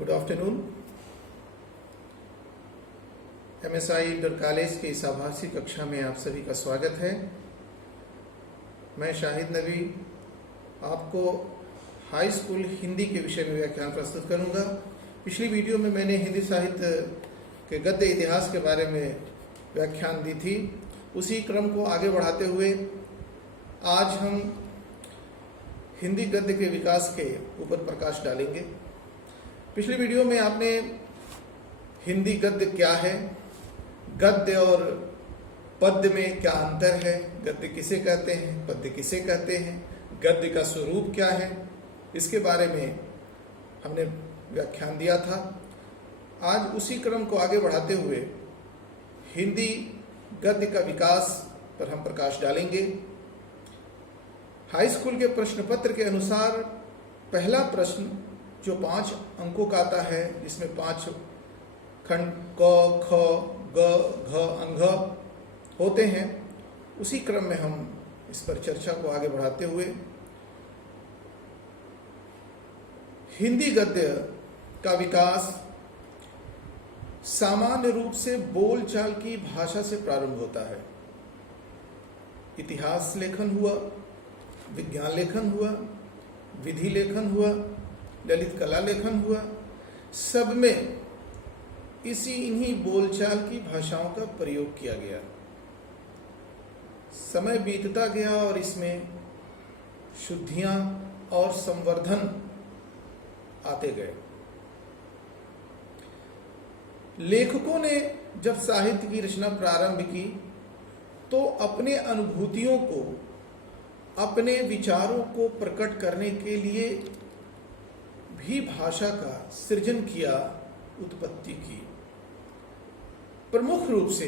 Good afternoon. MSI inter college के इस आभासी कक्षा में आप सभी का स्वागत है। मैं शाहिद नबी आपको हाई स्कूल हिंदी के विषय में व्याख्यान प्रस्तुत करूंगा। पिछली वीडियो में मैंने हिंदी साहित्य के गद्य इतिहास के बारे में व्याख्यान दी थी। उसी क्रम को आगे बढ़ाते हुए आज हम हिंदी गद्य के विकास के ऊपर प्रकाश डालेंगे। पिछली वीडियो में आपने हिंदी गद्य क्या है, गद्य और पद्य में क्या अंतर है, गद्य किसे कहते हैं, पद्य किसे कहते हैं, गद्य का स्वरूप क्या है, इसके बारे में हमने व्याख्यान दिया था। आज उसी क्रम को आगे बढ़ाते हुए हिंदी गद्य का विकास पर हम प्रकाश डालेंगे। हाई स्कूल के प्रश्न पत्र के अनुसार पहला प्रश्न जो 5 अंकों का आता है, जिसमें 5 खंड क, ख, ग, घ, अंघ होते हैं, उसी क्रम में हम इस पर चर्चा को आगे बढ़ाते हुए हिंदी गद्य का विकास सामान्य रूप से बोलचाल की भाषा से प्रारंभ होता है। इतिहास लेखन हुआ, विज्ञान लेखन हुआ, विधि लेखन हुआ, ललित कला लेखन हुआ, सब में इन्हीं बोलचाल की भाषाओं का प्रयोग किया गया। समय बीतता गया और इसमें शुद्धियां और संवर्धन आते गए। लेखकों ने जब साहित्य की रचना प्रारंभ की तो अपने अनुभूतियों को, अपने विचारों को प्रकट करने के लिए भी भाषा का सृजन किया, उत्पत्ति की। प्रमुख रूप से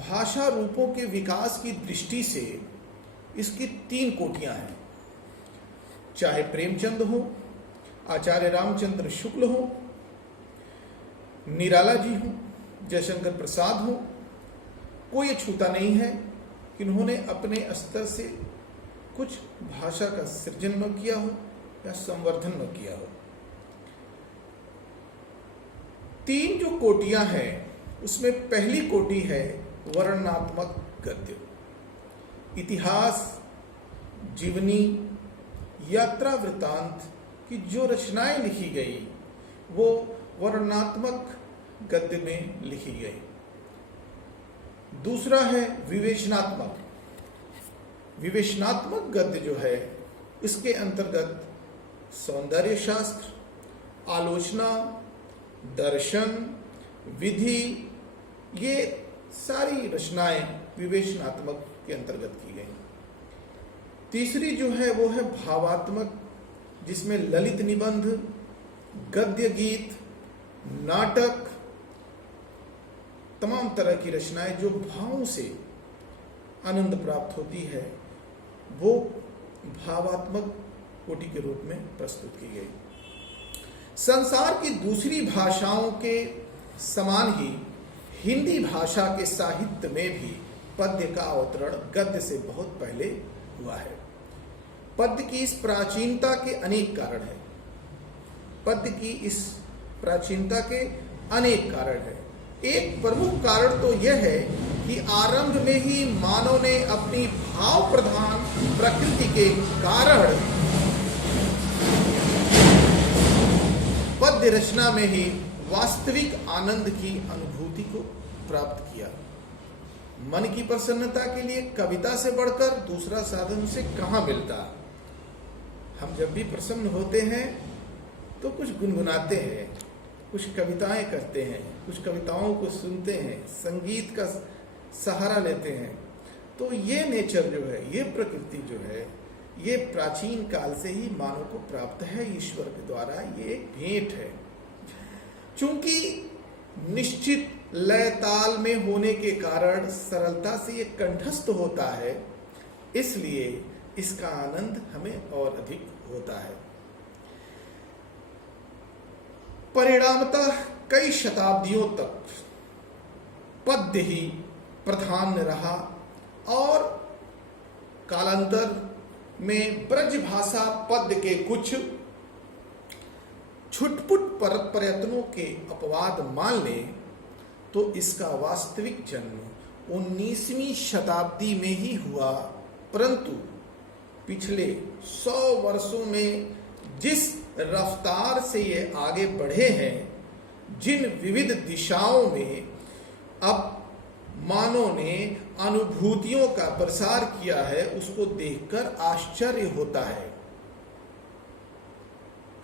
भाषा रूपों के विकास की दृष्टि से इसकी 3 कोटियां हैं। चाहे प्रेमचंद हो, आचार्य रामचंद्र शुक्ल हो, निराला जी हो, जयशंकर प्रसाद हो, कोई ये छूता नहीं है कि उन्होंने अपने स्तर से कुछ भाषा का सृजन न किया हो या संवर्धन न किया हो। 3 जो कोटियां हैं, उसमें पहली कोटि है वर्णनात्मक गद्य। इतिहास, जीवनी, यात्रा वृत्तांत की जो रचनाएं लिखी गई वो वर्णनात्मक गद्य में लिखी गई। दूसरा है विवेचनात्मक। विवेचनात्मक गद्य जो है, इसके अंतर्गत सौंदर्य शास्त्र, आलोचना, दर्शन, विधि, ये सारी रचनाएं विवेचनात्मक के अंतर्गत की गई। तीसरी जो है वो है भावात्मक, जिसमें ललित निबंध, गद्य गीत, नाटक, तमाम तरह की रचनाएं जो भावों से आनंद प्राप्त होती है, वो भावात्मक कोटि के रूप में प्रस्तुत की गई। संसार की दूसरी भाषाओं के समान ही हिंदी भाषा के साहित्य में भी पद्य का अवतरण गद्य से बहुत पहले हुआ है। पद्य की इस प्राचीनता के अनेक कारण हैं। पद्य की इस प्राचीनता के अनेक कारण हैं। एक प्रमुख कारण तो यह है कि आरंभ में ही मानव ने अपनी भाव प्रधान प्रकृति के कारण पद्य रचना में ही वास्तविक आनंद की अनुभूति को प्राप्त किया। मन की प्रसन्नता के लिए कविता से बढ़कर दूसरा साधन उसे कहां मिलता। हम जब भी प्रसन्न होते हैं तो कुछ गुनगुनाते हैं, कुछ कविताएं करते हैं, कुछ कविताओं को सुनते हैं, संगीत का सहारा लेते हैं। तो ये नेचर जो है, ये प्रकृति जो है, ये प्राचीन काल से ही मानव को प्राप्त है ईश्वर के द्वारा। ये एक भेंट है। चूंकि निश्चित लय ताल में होने के कारण सरलता से ये कंठस्थ होता है, इसलिए इसका आनंद हमें और अधिक होता है। परिणामतः कई शताब्दियों तक पद्य ही प्रधान रहा और कालांतर में ब्रज भाषा पद्य के कुछ छुटपुट प्रयत्नों के अपवाद मान लें तो इसका वास्तविक जन्म 19वीं शताब्दी में ही हुआ, परंतु पिछले 100 वर्षों में जिस रफ्तार से ये आगे बढ़े हैं, जिन विविध दिशाओं में अब मानव ने अनुभूतियों का प्रसार किया है, उसको देखकर आश्चर्य होता है।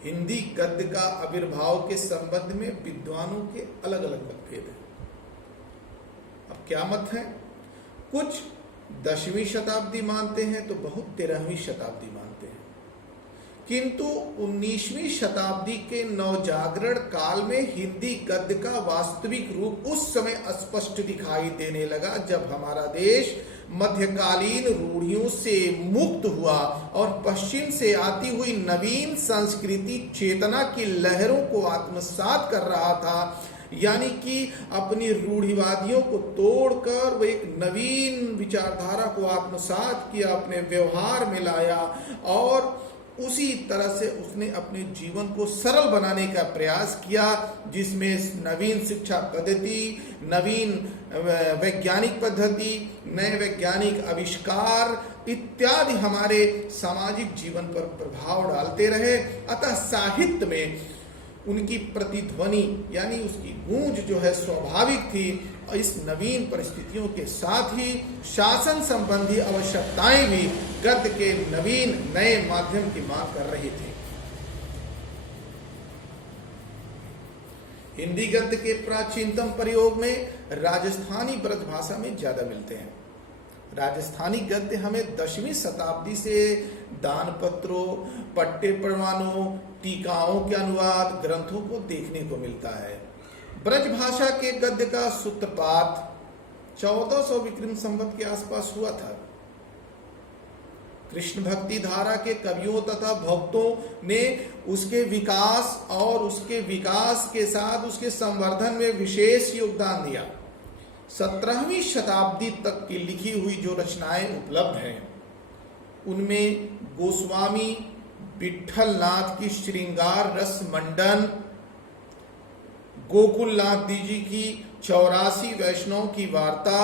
हिंदी गद्य का आविर्भाव के संबंध में विद्वानों के अलग अलग मतभेद हैं। अब क्या मत है? कुछ 10वीं शताब्दी मानते हैं तो बहुत 13वीं शताब्दी मानते हैं, किंतु 19वीं शताब्दी के नवजागरण काल में हिंदी गद्य का वास्तविक रूप उस समय स्पष्ट दिखाई देने लगा जब हमारा देश मध्यकालीन रूढ़ियों से मुक्त हुआ और पश्चिम से आती हुई नवीन संस्कृति चेतना की लहरों को आत्मसात कर रहा था, यानी कि अपनी रूढ़िवादियों को तोड़कर वो एक नवीन विचारधारा को आत्मसात किया, अपने व्यवहार में लाया और उसी तरह से उसने अपने जीवन को सरल बनाने का प्रयास किया, जिसमें नवीन शिक्षा पद्धति, नवीन वैज्ञानिक पद्धति, नए वैज्ञानिक आविष्कार इत्यादि हमारे सामाजिक जीवन पर प्रभाव डालते रहे। अतः साहित्य में उनकी प्रतिध्वनि यानी उसकी गूंज जो है स्वाभाविक थी। इस नवीन परिस्थितियों के साथ ही शासन संबंधी आवश्यकताएं भी गद्य के नवीन नए माध्यम की मांग कर रही थी। हिंदी गद्य के प्राचीनतम प्रयोग में राजस्थानी ब्रज भाषा में ज्यादा मिलते हैं। राजस्थानी गद्य हमें 10वीं शताब्दी से दान पत्रों, पट्टे प्रमाणों, टीकाओं के अनुवाद ग्रंथों को देखने को मिलता है। ब्रज भाषा के गद्य का सूत्रपात 1400 विक्रम संवत के आसपास हुआ था। कृष्ण भक्ति धारा के कवियों तथा भक्तों ने उसके विकास और उसके विकास के साथ उसके संवर्धन में विशेष योगदान दिया। 17वीं शताब्दी तक की लिखी हुई जो रचनाएं उपलब्ध हैं, उनमें गोस्वामी विठलनाथ की श्रृंगार रस मंडन, गोकुलनाथ जी की 84 वैष्णव की वार्ता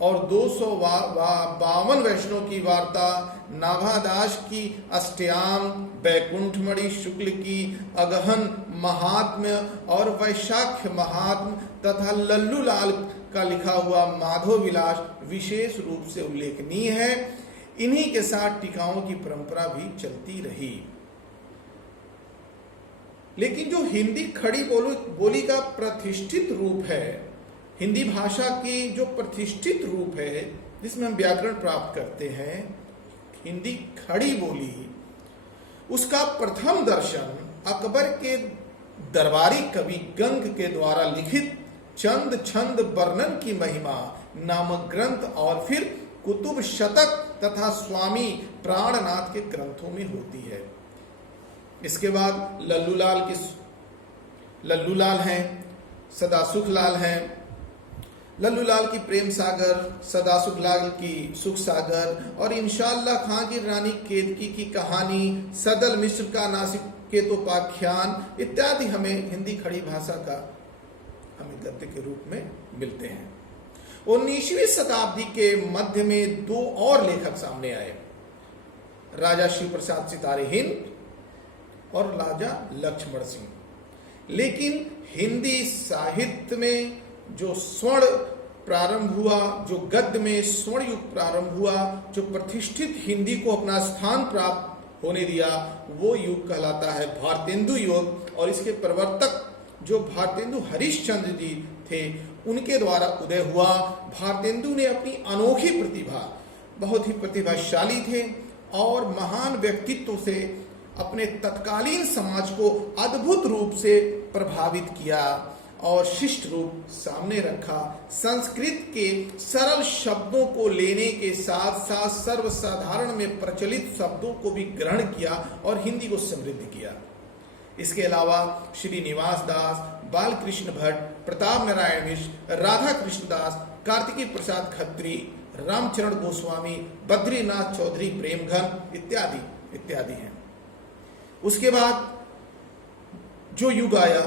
और 252 वैष्णव की वार्ता, नाभादास की अष्टयाम, बैकुंठमणि शुक्ल की अगहन महात्म्य और वैशाख्य महात्म तथा लल्लू लाल का लिखा हुआ माधव विलास विशेष रूप से उल्लेखनीय है। इन्हीं के साथ टीकाओं की परंपरा भी चलती रही। लेकिन जो हिंदी खड़ी बोली का प्रतिष्ठित रूप है, हिंदी भाषा की जो प्रतिष्ठित रूप है जिसमें हम व्याकरण प्राप्त करते हैं, हिंदी खड़ी बोली, उसका प्रथम दर्शन अकबर के दरबारी कवि गंग के द्वारा लिखित चंद छंद वर्णन की महिमा नामक ग्रंथ और फिर कुतुब शतक तथा स्वामी प्राणनाथ के ग्रंथों में होती है। इसके बाद लल्लूलाल हैं, सदासुख लाल हैं, लल्लूलाल की प्रेम सागर, सदासुख लाल की सुख सागर और इंशाअल्लाह खां की रानी केतकी की कहानी, सदल मिश्र का नासिक केतोपाख्यान इत्यादि हमें हिंदी खड़ी भाषा का हमें गद्य के रूप में मिलते हैं। 19वीं शताब्दी के मध्य में दो और लेखक सामने आए, राजा शिव प्रसाद सितारे हिंद और राजा लक्ष्मण सिंह। लेकिन हिंदी साहित्य में जो स्वर्ण प्रारंभ हुआ, जो गद्य में स्वर्ण युग प्रारंभ हुआ, जो प्रतिष्ठित हिंदी को अपना स्थान प्राप्त होने दिया, वो युग कहलाता है भारतेंदु युग। और इसके प्रवर्तक जो भारतेंदु हरिश्चंद्र जी थे, उनके द्वारा उदय हुआ। भारतेंदु ने अपनी अनोखी प्रतिभा, बहुत ही प्रतिभाशाली थे और महान व्यक्तित्व से अपने तत्कालीन समाज को अद्भुत रूप से प्रभावित किया और शिष्ट रूप सामने रखा। संस्कृत के सरल शब्दों को लेने के साथ साथ सर्वसाधारण में प्रचलित शब्दों को भी ग्रहण किया और हिंदी को समृद्ध किया। इसके अलावा श्रीनिवास दास, बालकृष्ण भट्ट, प्रताप नारायण मिश्र, राधा कृष्ण दास, कार्तिकी प्रसाद खत्री, रामचरण गोस्वामी, बद्रीनाथ चौधरी प्रेमघन इत्यादि इत्यादि हैं। उसके बाद जो युग आया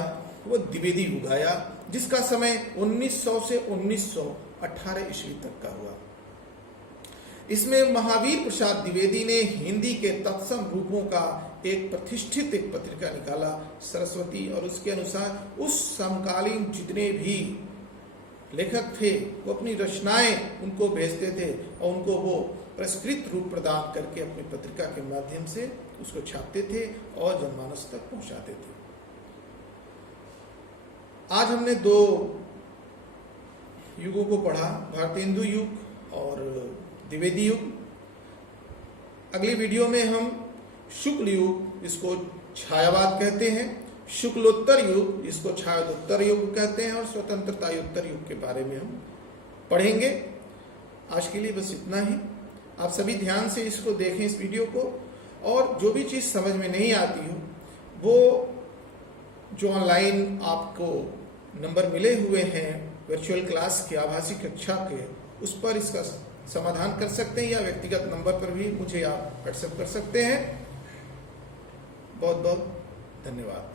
वो द्विवेदी युग आया, जिसका समय 1900 से 1918 ईस्वी तक का हुआ। इसमें महावीर प्रसाद द्विवेदी ने हिंदी के तत्सम रूपों का एक प्रतिष्ठित एक पत्रिका निकाला, सरस्वती, और उसके अनुसार उस समकालीन जितने भी लेखक थे वो अपनी रचनाएं उनको भेजते थे और उनको वो परिष्कृत रूप प्रदान करके अपनी पत्रिका के माध्यम से उसको छापते थे और जनमानस तक पहुंचाते थे। आज हमने दो युगों को पढ़ा, भारतेंदु युग और द्विवेदी युग। अगली वीडियो में हम शुक्ल युग, इसको छायावाद कहते हैं, शुक्लोत्तर युग, इसको छायादोत्तर युग कहते हैं, और स्वतंत्रतायुत्तर युग के बारे में हम पढ़ेंगे। आज के लिए बस इतना ही। आप सभी ध्यान से इसको देखें, इस वीडियो को, और जो भी चीज़ समझ में नहीं आती हो वो जो ऑनलाइन आपको नंबर मिले हुए हैं वर्चुअल क्लास के, आभासी कक्षा के, उस पर इसका समाधान कर सकते हैं, या व्यक्तिगत नंबर पर भी मुझे आप व्हाट्सएप कर सकते हैं। बहुत बहुत धन्यवाद।